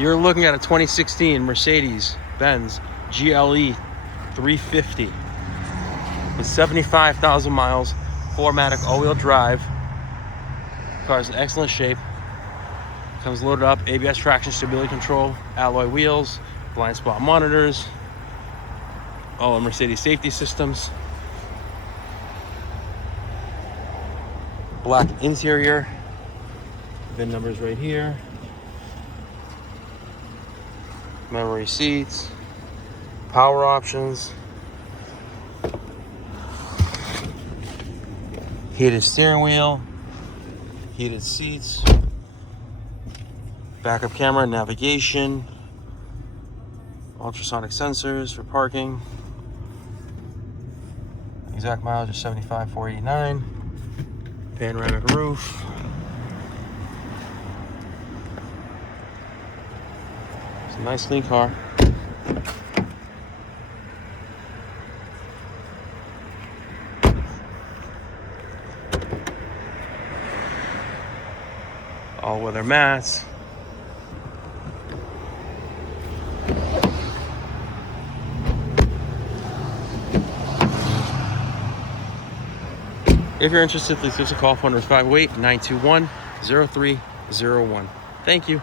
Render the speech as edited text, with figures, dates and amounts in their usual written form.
You're looking at a 2016 Mercedes Benz GLE 350 with 75,000 miles, 4Matic all-wheel drive. Car's in excellent shape. Comes loaded up, ABS traction stability control, alloy wheels, blind spot monitors, all the Mercedes safety systems. Black interior. VIN numbers right here. Memory seats, power options, heated steering wheel, heated seats, backup camera, navigation, ultrasonic sensors for parking. Exact mileage is 75,489. Panoramic roof. It's a nice clean car. All weather mats. If you're interested, please give us a call, phone number 508-921-0301. Thank you.